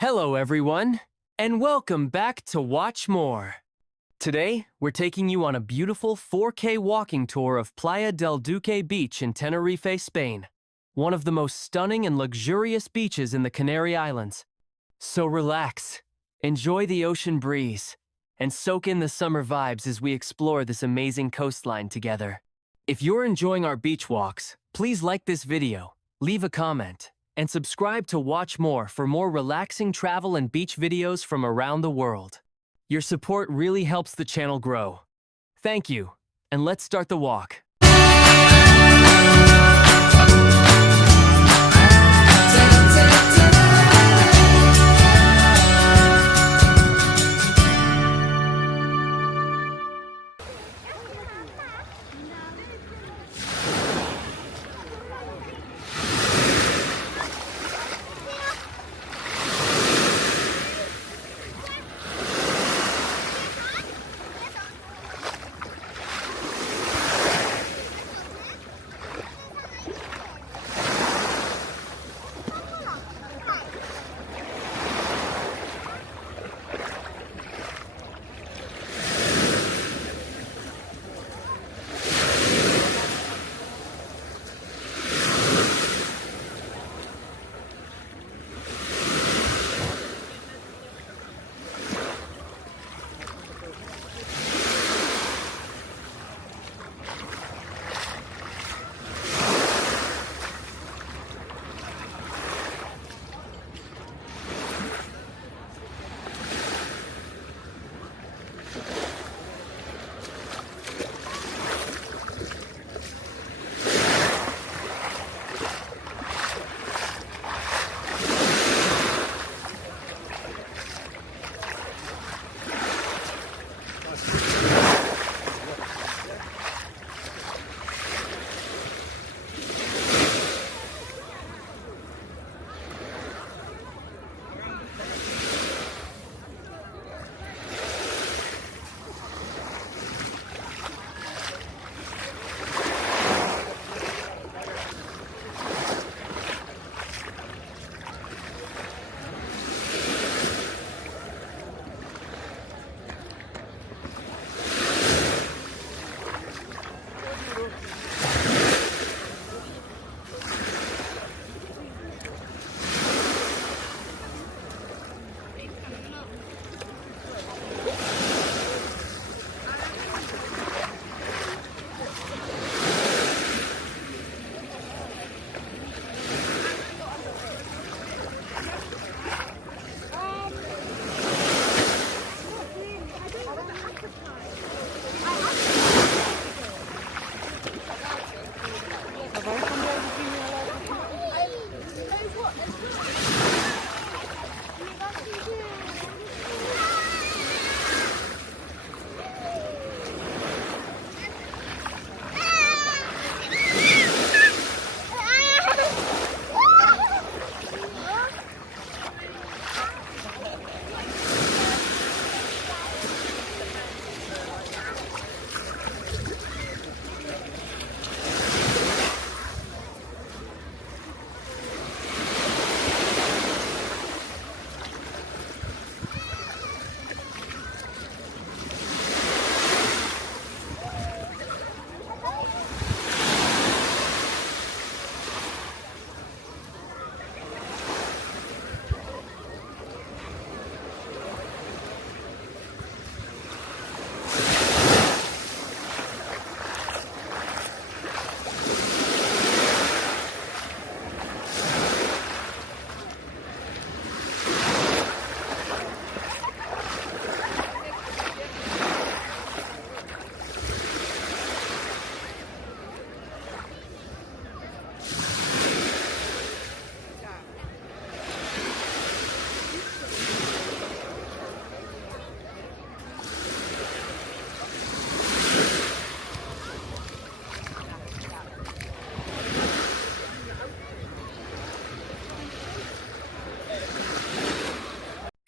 Hello everyone, and welcome back to Watch More. Today, we're taking you on a beautiful 4K walking tour of Playa del Duque beach in Tenerife, Spain, one of the most stunning and luxurious beaches in the Canary Islands. So relax, enjoy the ocean breeze, and soak in the summer vibes as we explore this amazing coastline together. If you're enjoying our beach walks, please like this video, leave a comment, and subscribe to Watch More for more relaxing travel and beach videos from around the world. Your support really helps the channel grow. Thank you, and let's start the walk.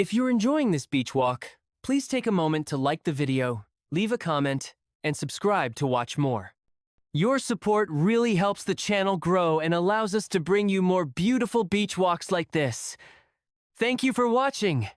If you're enjoying this beach walk, please take a moment to like the video, leave a comment, and subscribe to watch more. Your support really helps the channel grow and allows us to bring you more beautiful beach walks like this. Thank you for watching.